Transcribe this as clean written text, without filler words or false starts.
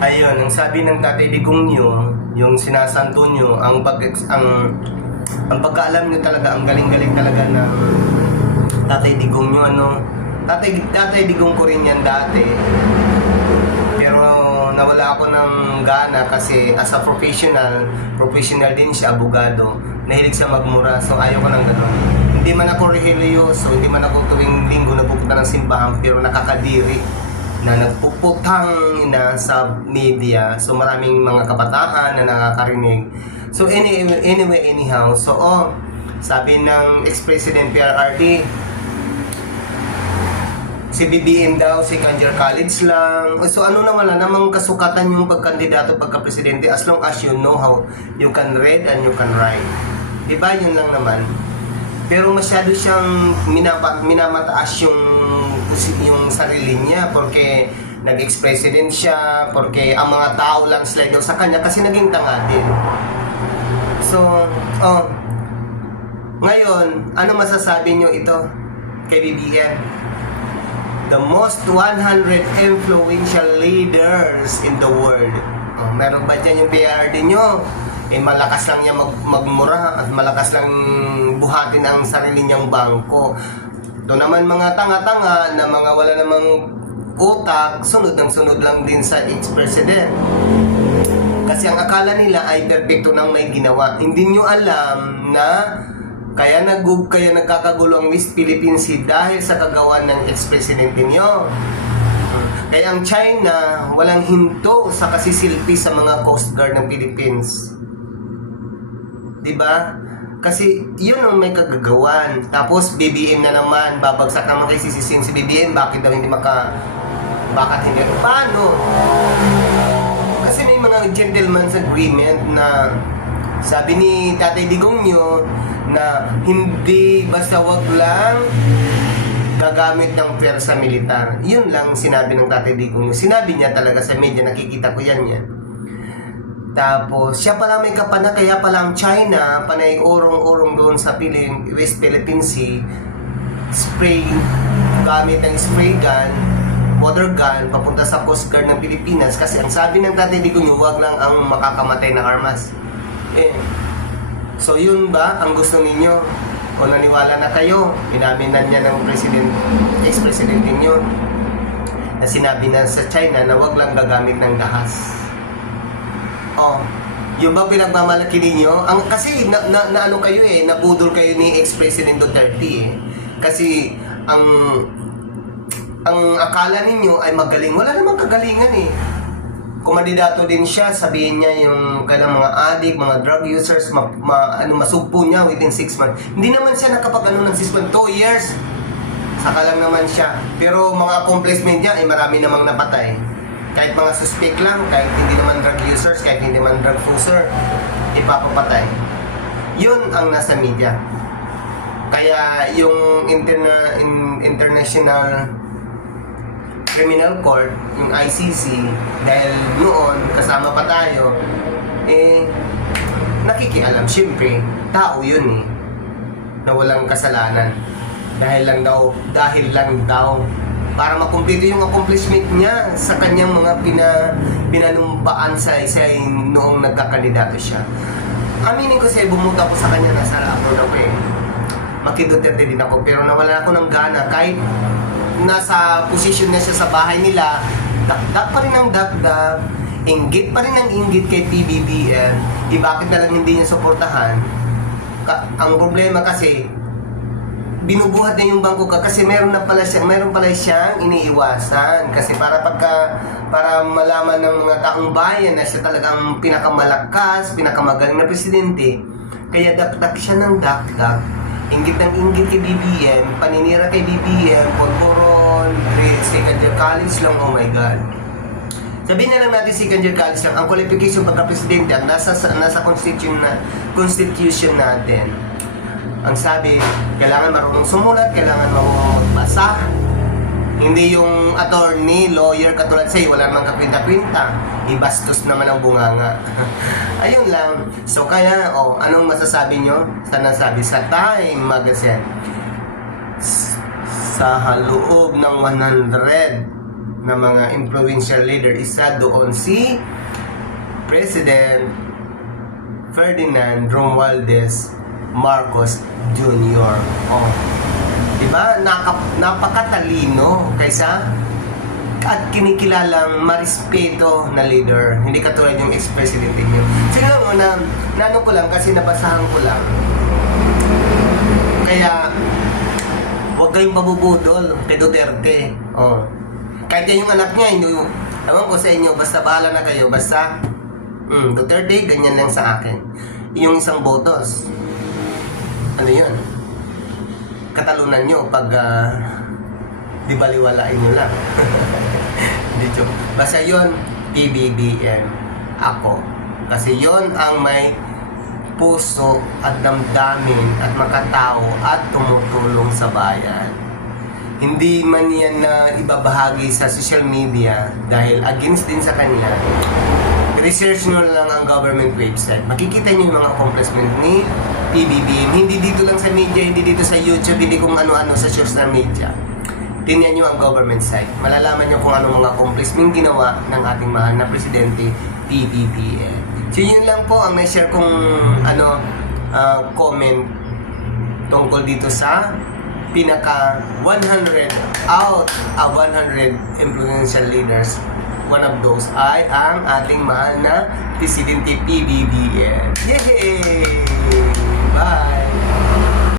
Ayun, ang sabi ng Tatay Digong nyo, yung sinasanto nyo, ang pagkaalam nyo talaga, ang galing-galing talaga ng Tatay Digong nyo, ano. Tatay Digong ko rin yan dati. Pero nawala ako ng gana kasi as a professional din siya, abogado. Nahilig siya magmura, so ayaw ko ng gano'n. Hindi man ako religyoso, hindi man ako tuwing linggo napupunta ng simbahan, pero nakakadiri na nagpuputang na sa media. So maraming mga kabataan na nakakarinig. So anyway, anyhow, so sabi ng ex-president PRRD, si BBM daw, second year college lang. So ano naman namang kasukatan yung pagkandidato pagka-presidente as long as you know how you can read and you can write. Diba? Yun lang naman. Pero masyado siyang minamataas yung sarili niya porque nag-ex-president siya, porque ang mga tao lang slide daw sa kanya kasi naging tanga din. So, ngayon, ano masasabi nyo ito kay BBM? The most 100 influential leaders in the world. Meron ba dyan yung PRD nyo? Malakas lang niya magmura at malakas lang buhatin ang sarili niyang bangko. Ito naman mga tanga-tanga na mga wala namang utak, sunod lang din sa ex-president. Kasi ang akala nila ay perfecto nang may ginawa. Hindi nyo alam na kaya nagkakagulo ang Miss Philippines dahil sa kagawan ng ex-presidente nyo. Kaya ang China walang hinto sa kasisilpi sa mga Coast Guard ng Philippines. Diba? Kasi yun ang may kagagawan. Tapos BBM na naman, babagsak naman kay sisisihin si BBM, bakit daw hindi bakit hindi? Paano? Kasi may mga gentleman's agreement na sabi ni Tatay Digong nyo na hindi basta wag lang gagamit ng pwersa militar. Yun lang sinabi ng Tatay Digong nyo. Sinabi niya talaga sa media, nakikita ko yan niya. Tapos, siya pala may kapana, kaya pala ang China, panay urong-urong doon sa West Philippine Sea, gamit ng spray gun, water gun, papunta sa Coast Guard ng Pilipinas, kasi ang sabi ng Tatay Digong, huwag lang ang makakamatay na armas. So yun ba ang gusto ninyo? O naniwala na kayo, pinaminan niya ng ex-president ninyo, na sinabi na sa China na huwag lang gagamit ng dahas. Yung ba pinagmamalaki ninyo? Kasi ano kayo nabudol kayo ni ex-president Duterte Kasi ang akala ninyo ay magaling. Wala namang kagalingan Kumandidato din siya, sabihin niya yung kailang mga addict, mga drug users, masugpo niya within 6 months. Hindi naman siya nakapag-ano ng 6 months, 2 years. Saka lang naman siya. Pero mga accomplishment niya ay marami namang napatay. Kahit mga suspect lang, kahit hindi naman drug users, kahit hindi naman drug user, ipapapatay. Yun ang nasa media. Kaya yung International Criminal Court, yung ICC, dahil noon, kasama pa tayo, nakikialam. Siyempre, tao yun na walang kasalanan. Dahil lang daw, para makumpleto yung accomplishment niya sa kanyang mga pinanumpaan sa noong nagkakandidato siya. Aminin ko bumuta ko sa kanya, nasa abroad ako Makiduterte din ako, pero nawala ako ng gana. Kahit nasa posisyon na siya sa bahay nila, dakdak pa rin ang dakdak, inggit pa rin ang inggit kay PBBM. Bakit na lang hindi niya suportahan? Ang problema kasi, binubuhat niya yung bangko kasi meron pala siyang iniiwasan kasi para malaman ng mga taong bayan na siya talagang pinakamalakas, pinakamagaling na presidente, kaya dakdak siya ng dakdak, inggit ng inggit kay BBM, paninira kay BBM, polvoron, second year college lang, oh my God. Sabihin na lang natin second year college lang, ang qualification pagka-presidente ang nasa constitution natin. Ang sabi, kailangan marunong sumulat, kailangan marunong magbasa, Hindi yung attorney, lawyer katulad sa'yo, wala namang kapinta-pinta. Ibastos naman ang bunganga. Ayun lang. So kaya, anong masasabi nyo sa nasabi sa Time Magazine? Sa loob ng 100 na mga influential leader, isa doon si President Ferdinand Romualdez Marcos Jr. Diba? Napakatalino kaysa at kinikilalang marespeto na leader. Hindi katulad yung ex-president niyo. Siguro nano ko lang kasi nabasahan ko lang. Kaya huwag kayong pabubudol kay Duterte. Kahit yan yung anak niya, hindi, ewan ko sa inyo, basta bahala na kayo. Basta, Duterte, ganyan lang sa akin. Yung isang botos, ano yun? Katalunan nyo pag di baliwalain nyo lang. Hindi joke. Basta yun, PBBM. Ako. Kasi yun ang may puso at damdamin at makatao at tumutulong sa bayan. Hindi man yan na ibabahagi sa social media dahil against din sa kanya. Research nyo lang ang government website. Makikita nyo yung mga accomplishment ni PBBM. Hindi dito lang sa media, hindi dito sa YouTube, hindi kung ano-ano sa social media. Tingnan nyo ang government site. Malalaman nyo kung anong mga accomplishment ginawa ng ating mahal na presidente, PBBM. So yun lang po ang na-share kong comment tungkol dito sa pinaka 100 out of 100 influential leaders. One of those ay ang ating mahal na Presidente PBBM. Yay! Bye!